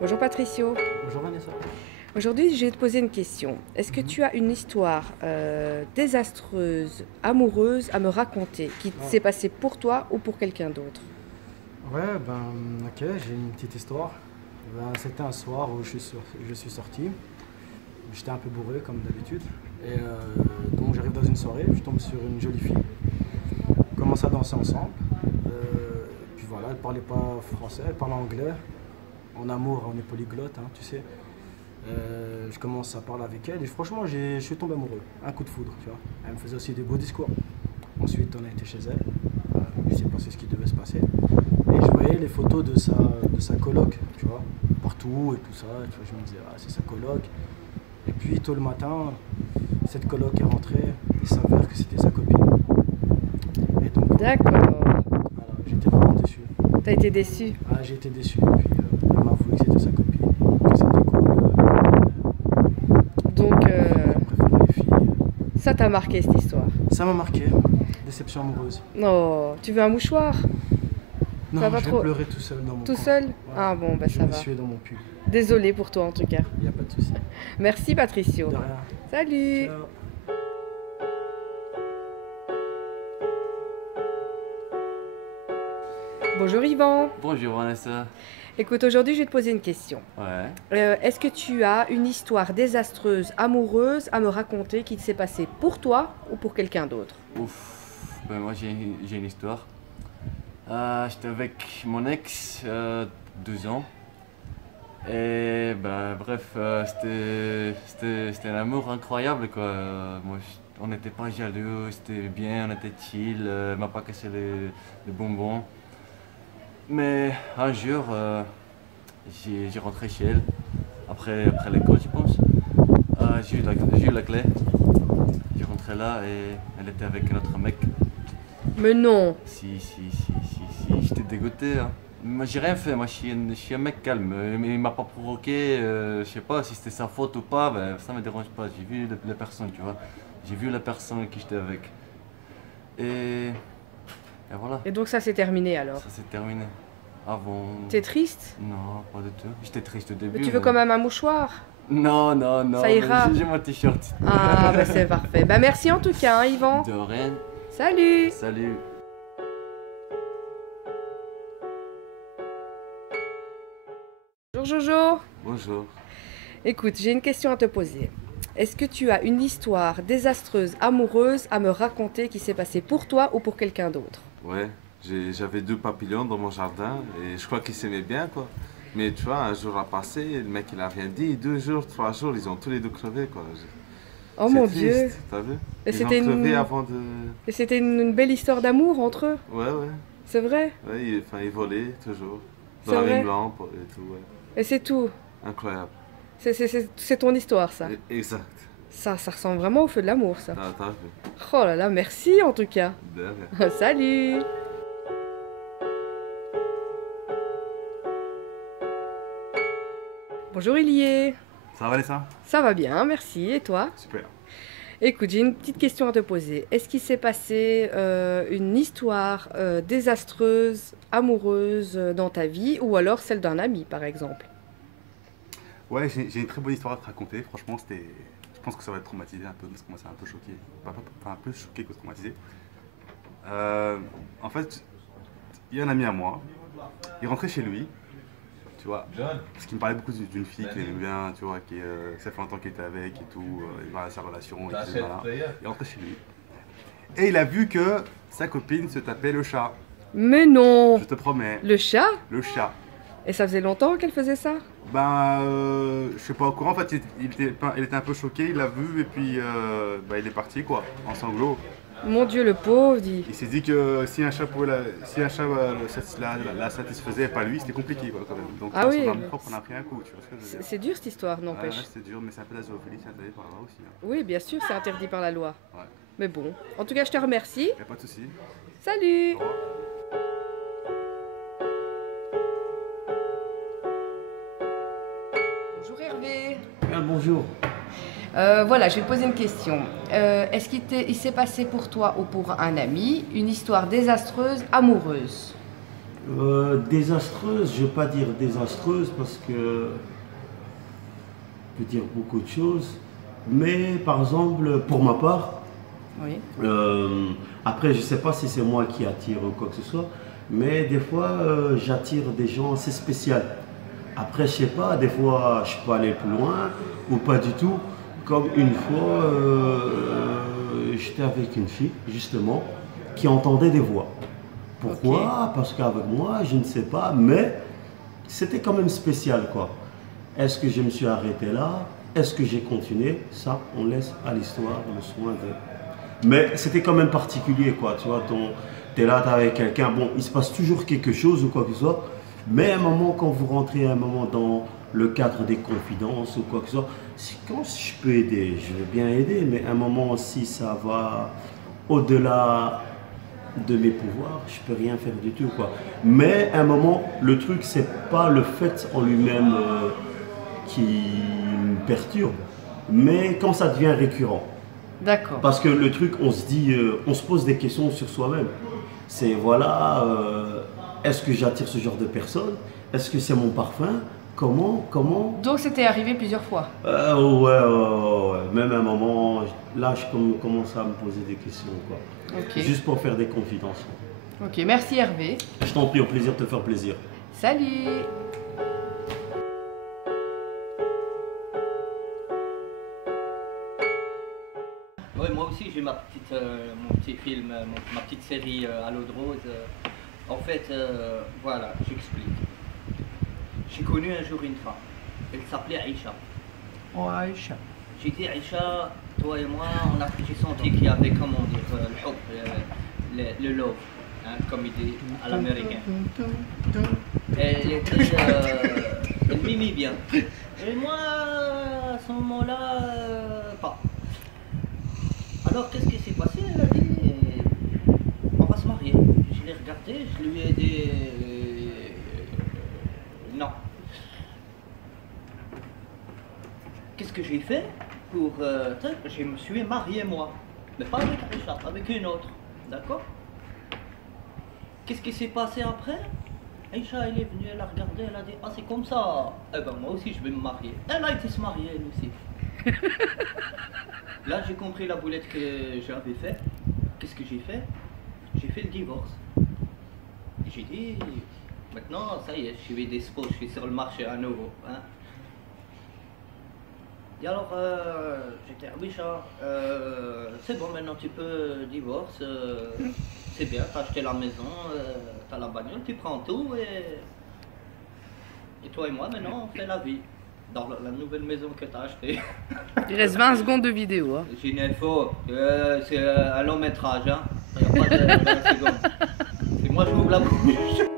Bonjour Patricio. Bonjour Vanessa. Aujourd'hui, je vais te poser une question. Est-ce que tu as une histoire désastreuse, amoureuse à me raconter, qui Ouais, s'est passée pour toi ou pour quelqu'un d'autre? ouais, ok, j'ai une petite histoire. C'était un soir où je suis sorti. J'étais un peu bourré comme d'habitude. Et donc j'arrive dans une soirée, je tombe sur une jolie fille. On commence à danser ensemble. Puis voilà, elle parlait pas français, elle parlait anglais. En amour, on est polyglotte, hein, tu sais. Je commence à parler avec elle et franchement, je suis tombé amoureux. Un coup de foudre, tu vois. Elle me faisait aussi des beaux discours. Ensuite, on a été chez elle. Il s'est passé ce qui devait se passer. Et je voyais les photos de sa coloc, tu vois, partout et tout ça. Tu vois, je me disais, ah, c'est sa coloc. Et puis, tôt le matin, cette coloc est rentrée et il s'avère que c'était sa copine. Et donc, D'accord. voilà, j'étais vraiment déçu. T'as été déçu. Ah, j'ai été déçu. Et puis, elle m'a avoué que c'était sa copine, que c'était cool. Donc, Elle préférait les filles. ça t'a marqué cette histoire. Ça m'a marqué. Déception amoureuse. Oh, tu veux un mouchoir? Non, Ça va je vais trop. pleurer tout seul dans mon Tout coin. seul? Ouais. Ah bon, bah Je ça me va. suis dans mon pull. Désolée pour toi en tout cas. Il n'y a pas de souci. Merci Patricio. De rien. Salut. Ciao. Bonjour Yvan. Bonjour Vanessa. Écoute, aujourd'hui je vais te poser une question. Ouais. Est-ce que tu as une histoire désastreuse, amoureuse à me raconter qui s'est passée pour toi ou pour quelqu'un d'autre? Ouf. Ben moi j'ai une histoire. J'étais avec mon ex 2 ans. Et ben bref, c'était un amour incroyable quoi. On n'était pas jaloux, c'était bien, on était chill, elle m'a pas cassé les bonbons. Mais un jour, j'ai rentré chez elle, après l'école je pense. J'ai eu la clé, j'ai rentré là et elle était avec un autre mec. Mais non. Si, j'étais dégoûté. Hein. Moi j'ai rien fait, moi je suis un mec calme, mais il m'a pas provoqué, je sais pas si c'était sa faute ou pas, ben, ça me dérange pas, j'ai vu la personne, tu vois. J'ai vu la personne avec qui j'étais avec. Et voilà, Et donc ça s'est terminé alors. ça s'est terminé. Avant. T'es triste? Non, pas du tout. J'étais triste au début. Mais tu veux quand même un mouchoir? Non, non, non. Ça mais ira. J'ai mon t-shirt. Ah bah c'est parfait. Bah merci en tout cas, hein, Yvan. De rien. Salut. Salut. Bonjour Jojo. Bonjour. Écoute, j'ai une question à te poser. Est-ce que tu as une histoire désastreuse, amoureuse à me raconter qui s'est passée pour toi ou pour quelqu'un d'autre? Ouais, j'avais 2 papillons dans mon jardin et je crois qu'ils s'aimaient bien quoi. Mais tu vois, un jour a passé, le mec il a rien dit, 2 jours, 3 jours, ils ont tous les deux crevé quoi. Oh C'est mon triste, Dieu. t'as vu? Et Ils ont c'était crevé une... avant de... Et c'était une belle histoire d'amour entre eux, Ouais, ouais, c'est vrai? ouais, ils volaient toujours. C'est Dans la vrai? même lampe et tout, ouais. Et c'est tout. Incroyable. C'est ton histoire ça. Exact, Ça ressemble vraiment au feu de l'amour ça. t'as vu. Oh là là, merci en tout cas. De rien. Salut. Bonjour Ilie. Ça va Vanessa? Ça va bien, merci. Et toi? Super. Écoute, j'ai une petite question à te poser. Est-ce qu'il s'est passé une histoire désastreuse, amoureuse dans ta vie ou alors celle d'un ami par exemple? Ouais, j'ai une très bonne histoire à te raconter. Franchement, c'était. Je pense que ça va te traumatiser un peu parce que moi, ça m'a un peu choqué. Pas un peu choqué que traumatisé. En fait, il y a un ami à moi. Il rentrait chez lui, tu vois. Parce qu'il me parlait beaucoup d'une fille qu'il aimait bien, tu vois, ça fait longtemps qu'il était avec et tout. Il parlait de sa relation et tout. Voilà. Il rentrait chez lui. Et il a vu que sa copine se tapait le chat. Mais non. Je te promets, Le chat? le chat. Et ça faisait longtemps qu'elle faisait ça? Je suis pas au courant. En fait, il était un peu choqué, il l'a vu et puis il est parti quoi, en sanglots. Mon Dieu, le pauvre, dit. Il s'est dit que si un chat la satisfaisait et pas lui, c'était compliqué quoi quand même. Donc Ah oui, son amour propre on a pris un coup, tu vois ce que je veux dire. C'est dur cette histoire, Ouais, n'empêche. ouais, c'est dur, mais c'est un peu la zoophilie, c'est interdit par là aussi. Hein. Oui, bien sûr, c'est interdit par la loi. Ouais, Mais bon, en tout cas, je te remercie. y a pas de souci. Salut. Au revoir. Bonjour Hervé. Bonjour. Voilà, je vais te poser une question. Est-ce il s'est passé pour toi ou pour un ami une histoire désastreuse, amoureuse? Désastreuse, je ne vais pas dire désastreuse parce que je peux dire beaucoup de choses. Mais par exemple, pour ma part, Oui. après je ne sais pas si c'est moi qui attire ou quoi que ce soit, mais des fois j'attire des gens assez spéciaux. Après, je sais pas, des fois je peux aller plus loin ou pas du tout. Comme une fois, j'étais avec une fille, justement, qui entendait des voix. Pourquoi? Parce qu'avec moi, je ne sais pas, mais c'était quand même spécial, quoi. Est-ce que je me suis arrêté là? Est-ce que j'ai continué? Ça, on laisse à l'histoire le soin de... Mais c'était quand même particulier, quoi. Tu vois, t'es là, t'es avec quelqu'un, bon, il se passe toujours quelque chose ou quoi que ce soit, mais à un moment, quand vous rentrez à un moment dans le cadre des confidences ou quoi que ce soit, c'est quand je peux aider, je veux bien aider, mais à un moment, si ça va au-delà de mes pouvoirs, je peux rien faire du tout, quoi. Mais à un moment, le truc, c'est pas le fait en lui-même qui me perturbe, mais quand ça devient récurrent. D'accord. Parce que le truc, on se dit, on se pose des questions sur soi-même. C'est voilà, est-ce que j'attire ce genre de personnes? Est-ce que c'est mon parfum? Comment? Donc c'était arrivé plusieurs fois. Ouais. Même à un moment, là, commence à me poser des questions, quoi. Ok. Juste pour faire des confidences. Ok, merci Hervé. Je t'en prie, au plaisir de te faire plaisir. Salut. Oui, moi aussi j'ai mon petit film, ma petite série à l'eau de rose. En fait, voilà, j'explique. J'ai connu un jour une femme. Elle s'appelait Aïcha. Oh, Aïcha. J'ai dit Aïcha, toi et moi, j'ai senti qu'il y avait, comment dire, le hub, le love, hein, comme il dit à l'américain. Elle était, elle m'aimait bien. Et moi, à ce moment-là, pas. Alors qu'est-ce qui s'est passé? Elle a dit, on va se marier. Je l'ai regardé, je lui ai dit, non. Qu'est-ce que j'ai fait pour... je me suis marié moi, mais pas avec Aïcha, avec une autre, d'accord? Qu'est-ce qui s'est passé après? Aïcha, elle est venue, elle a regardé, elle a dit, ah c'est comme ça, eh ben moi aussi je vais me marier. Elle a été se marier, elle aussi. Là j'ai compris la boulette que j'avais fait. Qu'est-ce que j'ai fait? J'ai fait le divorce. J'ai dit, maintenant ça y est, je suis dispo, je suis sur le marché à nouveau. Hein? Et alors, j'étais à Aïcha, c'est bon, maintenant tu peux divorce, c'est bien, t'as acheté la maison, t'as la bagnole, tu prends tout et toi et moi maintenant on fait la vie dans la nouvelle maison que t'as achetée. Il reste 20 secondes de vidéo. Hein. J'ai une info, c'est un long métrage, hein. Il n'y a pas de 20 secondes. C'est moi je m'ouvre la bouche.